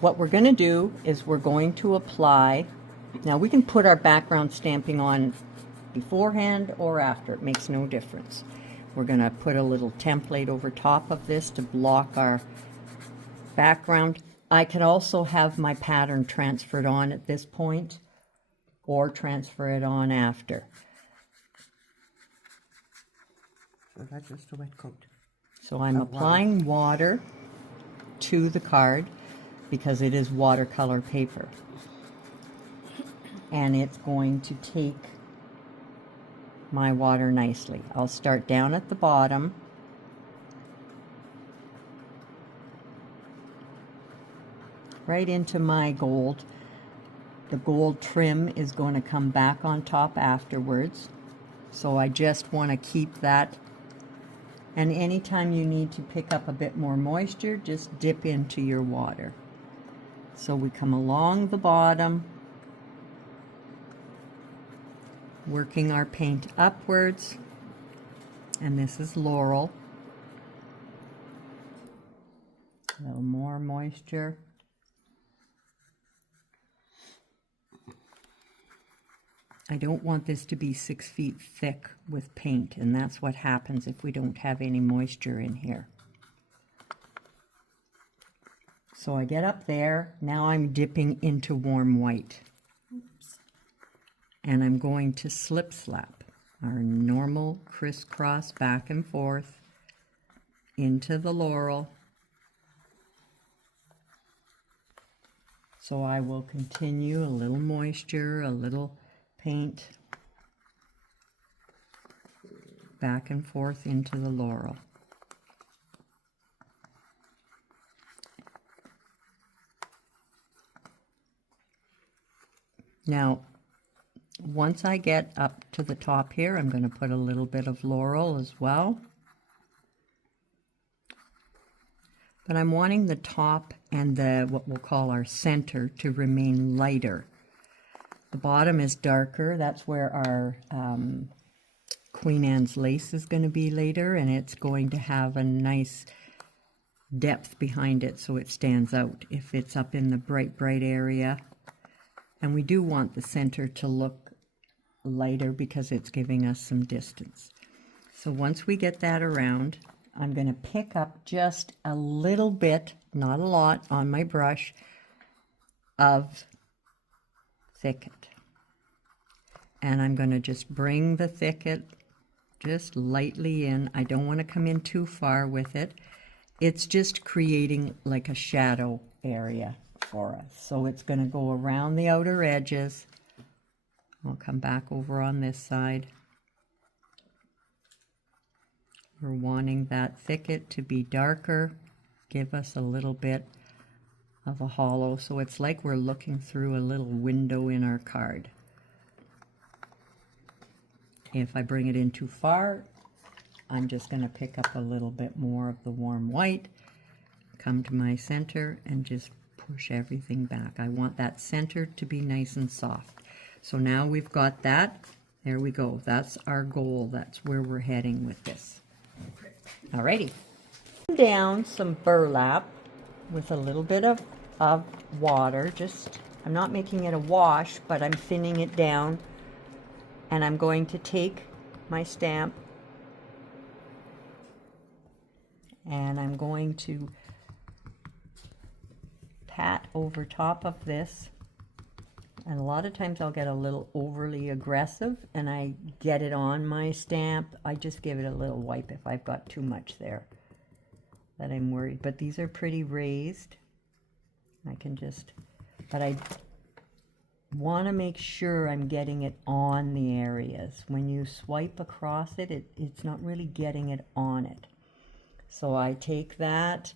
what we're going to do is we're going to apply. Now we can put our background stamping on beforehand or after. It makes no difference. We're going to put a little template over top of this to block our background. I can also have my pattern transferred on at this point or transfer it on after. So that's just a wet coat. So I'm applying water to the card because it is watercolor paper. And it's going to take my water nicely. I'll start down at the bottom. Right into my gold. The gold trim is going to come back on top afterwards. So I just want to keep that. And anytime you need to pick up a bit more moisture, just dip into your water. So we come along the bottom, working our paint upwards, and this is Laurel. A little more moisture. I don't want this to be 6 feet thick with paint, and that's what happens if we don't have any moisture in here. So I get up there, now I'm dipping into warm white. And I'm going to slip slap our normal crisscross back and forth into the Laurel. So I will continue a little moisture, a little paint back and forth into the Laurel. Now, once I get up to the top here, I'm going to put a little bit of Laurel as well. But I'm wanting the top and the what we'll call our center to remain lighter. The bottom is darker. That's where our Queen Anne's lace is going to be later, and it's going to have a nice depth behind it so it stands out if it's up in the bright area. And we do want the center to look lighter because it's giving us some distance. So once we get that around, I'm going to pick up just a little bit, not a lot, on my brush of thicket. And I'm going to just bring the thicket just lightly in. I don't want to come in too far with it. It's just creating like a shadow area for us. So it's going to go around the outer edges. I'll come back over on this side. We're wanting that thicket to be darker, give us a little bit of a hollow, so it's like we're looking through a little window in our card. If I bring it in too far, I'm just going to pick up a little bit more of the warm white, come to my center, and just push everything back. I want that center to be nice and soft. So now we've got that. There we go. That's our goal. That's where we're heading with this. Alrighty. Down some burlap with a little bit of water. Just, I'm not making it a wash, but I'm thinning it down. And I'm going to take my stamp and I'm going to pat over top of this. And a lot of times I'll get a little overly aggressive and I get it on my stamp. I just give it a little wipe if I've got too much there that I'm worried. But these are pretty raised. I can just, but I want to make sure I'm getting it on the areas. When you swipe across it, it's not really getting it on it. So I take that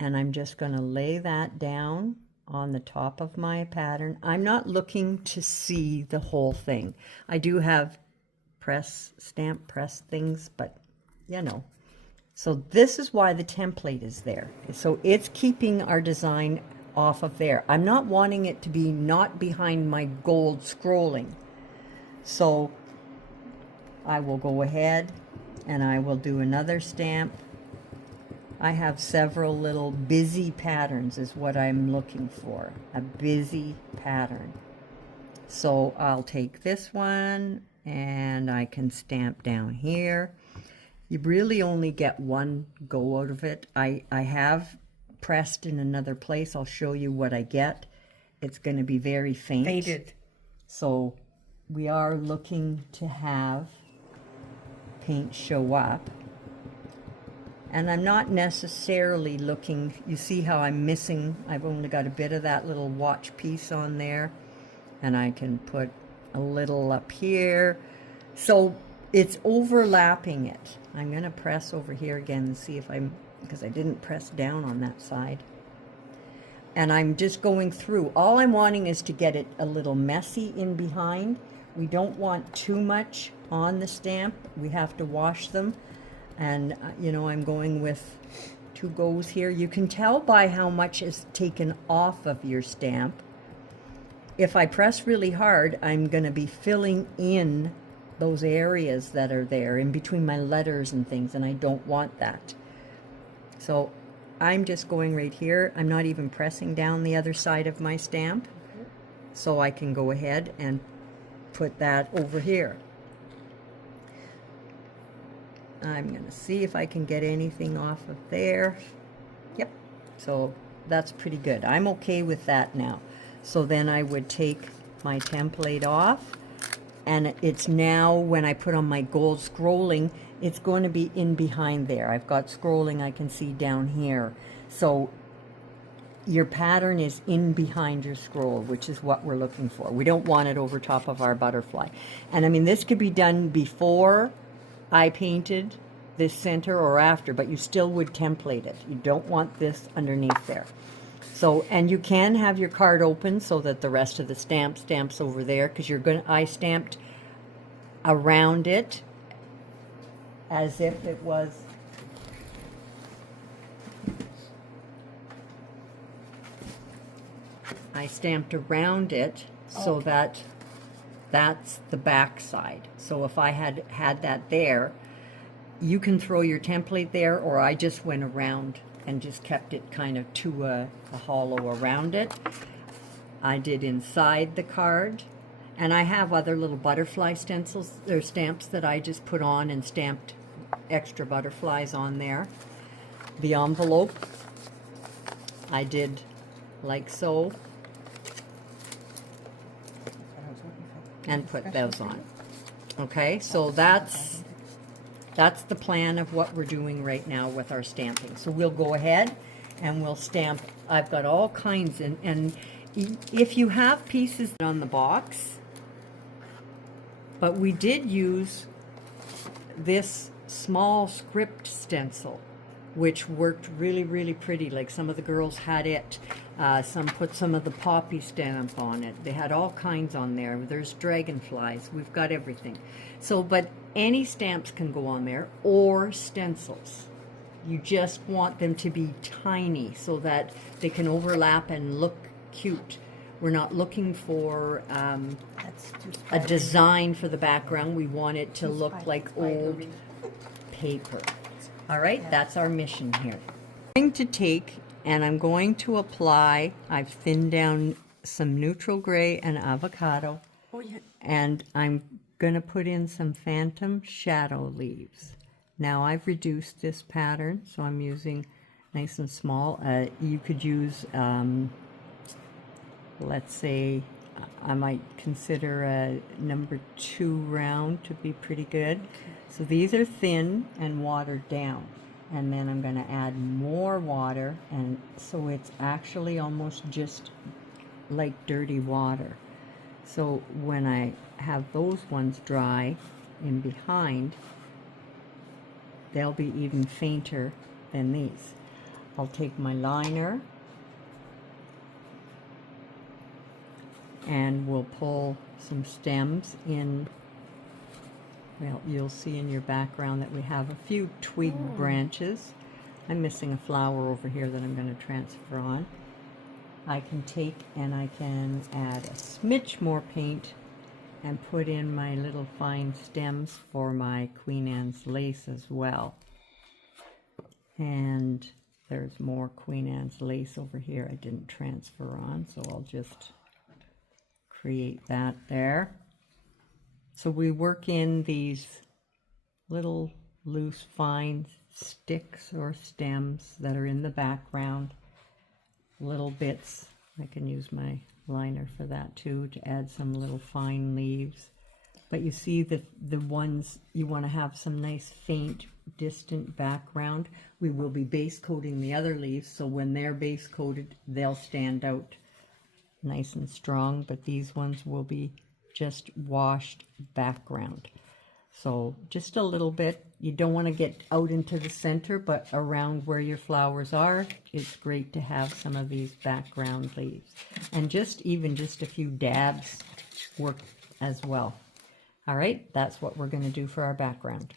and I'm just going to lay that down on the top of my pattern. I'm not looking to see the whole thing. I do have stamp press things, but you know. So this is why the template is there. So it's keeping our design off of there. I'm not wanting it to be not behind my gold scrolling. So I will go ahead and I will do another stamp I have several little busy patterns is what I'm looking for, a busy pattern. So I'll take this one and I can stamp down here. You really only get one go out of it. I have pressed in another place. I'll show you what I get. It's going to be very faint. Faded. So we are looking to have paint show up. And I'm not necessarily looking, you see how I'm missing, I've only got a bit of that little watch piece on there. And I can put a little up here. So it's overlapping it. I'm going to press over here again and see if because I didn't press down on that side. And I'm just going through. All I'm wanting is to get it a little messy in behind. We don't want too much on the stamp. We have to wash them. And, you know, I'm going with 2 goes here. You can tell by how much is taken off of your stamp. If I press really hard, I'm going to be filling in those areas that are there in between my letters and things, and I don't want that. So I'm just going right here. I'm not even pressing down the other side of my stamp. So I can go ahead and put that over here. I'm going to see if I can get anything off of there. Yep. So that's pretty good. I'm okay with that now. So then I would take my template off, and it's now when I put on my gold scrolling, it's going to be in behind there. I've got scrolling I can see down here. So your pattern is in behind your scroll, which is what we're looking for. We don't want it over top of our butterfly. And I mean, this could be done before I painted this center or after, but you still would template it. You don't want this underneath there. So, and you can have your card open so that the rest of the stamps over there, because I stamped around it as if it was so that that's the back side. So if I had that there, you can throw your template there, or I just went around and just kept it kind of to a hollow around it. I did inside the card, and I have other little butterfly stencils or stamps that I just put on and stamped extra butterflies on there. The envelope I did like so, and put those on. Okay, so that's the plan of what we're doing right now with our stamping. So we'll go ahead and we'll stamp. I've got all kinds, and if you have pieces on the box, but we did use this small script stencil, which worked really, really pretty. Like some of the girls had it. Some put some of the poppy stamp on it. They had all kinds on there. There's dragonflies. We've got everything. So, but any stamps can go on there, or stencils. You just want them to be tiny so that they can overlap and look cute. We're not looking for a design for the background. We want it to look like old paper. All right, that's our mission here. I'm going to take and I'm going to apply, I've thinned down some neutral gray and avocado. Oh, yeah. And I'm going to put in some phantom shadow leaves. Now I've reduced this pattern, so I'm using nice and small. You could use, let's say, I might consider a number 2 round to be pretty good. So these are thin and watered down. And then I'm going to add more water, and so it's actually almost just like dirty water. So when I have those ones dry in behind, they'll be even fainter than these. I'll take my liner and we'll pull some stems in. Well, you'll see in your background that we have a few twig branches. I'm missing a flower over here that I'm going to transfer on. I can take and I can add a smidge more paint and put in my little fine stems for my Queen Anne's lace as well. And there's more Queen Anne's lace over here I didn't transfer on, so I'll just create that there. So we work in these little loose fine sticks or stems that are in the background, little bits. I can use my liner for that too, to add some little fine leaves. But you see the ones you want to have some nice faint distant background. We will be base coating the other leaves, so when they're base coated they'll stand out nice and strong, but these ones will be just washed background. So just a little bit. You don't want to get out into the center, but around where your flowers are, it's great to have some of these background leaves. And just a few dabs work as well. All right, that's what we're going to do for our background.